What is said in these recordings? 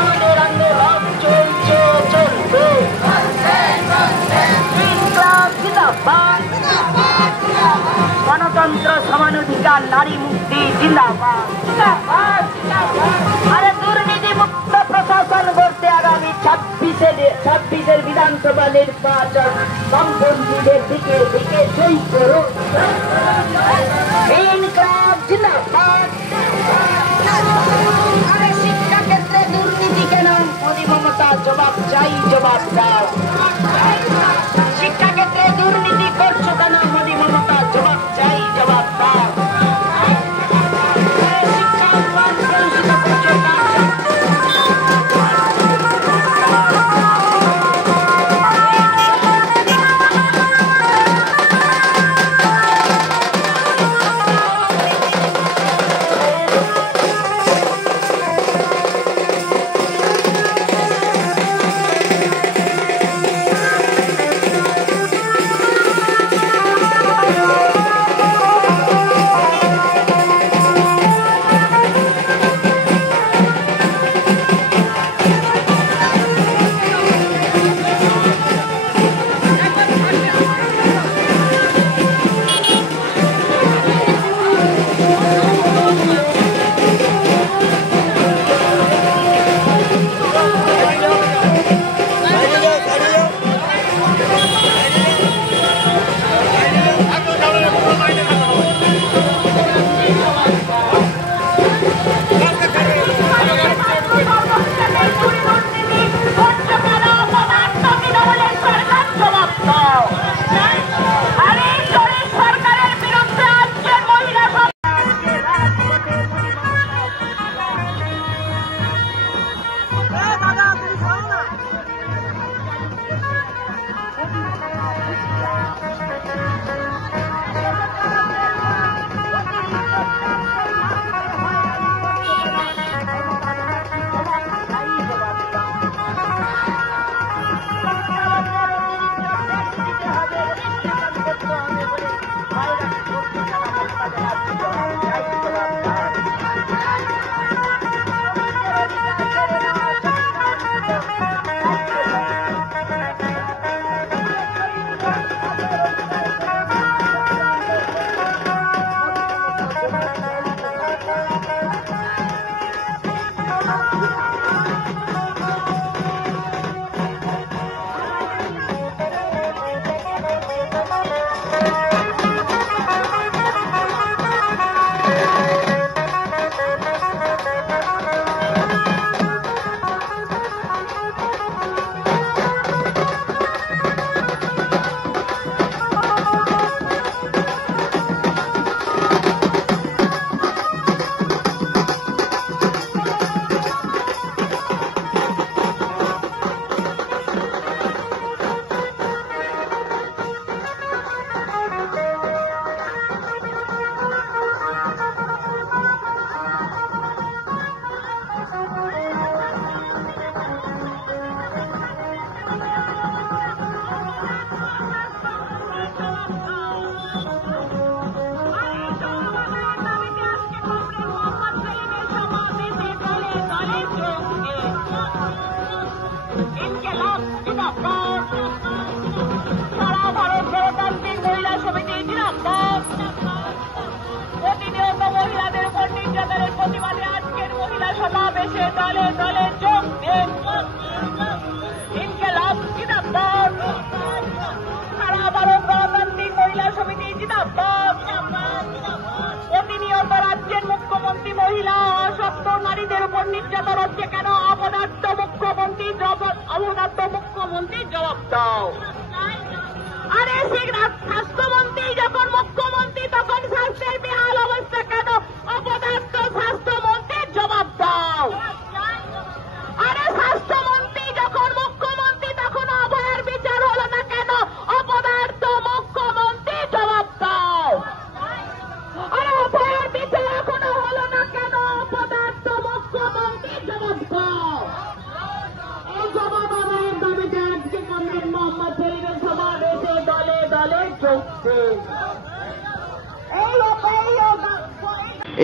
আমাদের আন্দোলন চলছে চলবে। ইনকলাব জিন্দাবাদ, গণতন্ত্র সমানাধিকার নারী মুক্তি জিন্দাবাদ। আরে দুর্নীতি মুক্ত প্রশাসন করতে আগামী 26-এর বিধানসভা নির্বাচন বামপন্থীদের দিকে দিকে জয়ী করুন। ইনকলাব জিন্দাবাদ। আরে শিক্ষা ক্ষেত্রে দুর্নীতি কেন? মোদি মমতা জবাব চাই, জবাব দাও। শিক্ষা ক্ষেত্রে দুর্নীতি করছো কেন? মোদি মমতা জবাব চাই, জবাব দাও। শিক্ষা উন্নয়ন কলুষিত করছো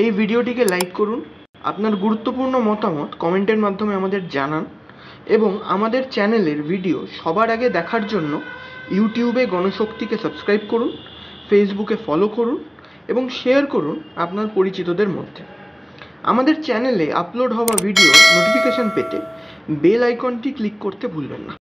এই ভিডিওটিকে লাইক করুন, আপনার গুরুত্বপূর্ণ মতামত কমেন্টের মাধ্যমে আমাদের জানান এবং আমাদের চ্যানেলের ভিডিও সবার আগে দেখার জন্য ইউটিউবে গণশক্তিকে সাবস্ক্রাইব করুন, ফেসবুকে ফলো করুন এবং শেয়ার করুন আপনার পরিচিতদের মধ্যে। আমাদের চ্যানেলে আপলোড হওয়া ভিডিও নোটিফিকেশন পেতে বেল আইকনটি ক্লিক করতে ভুলবেন না।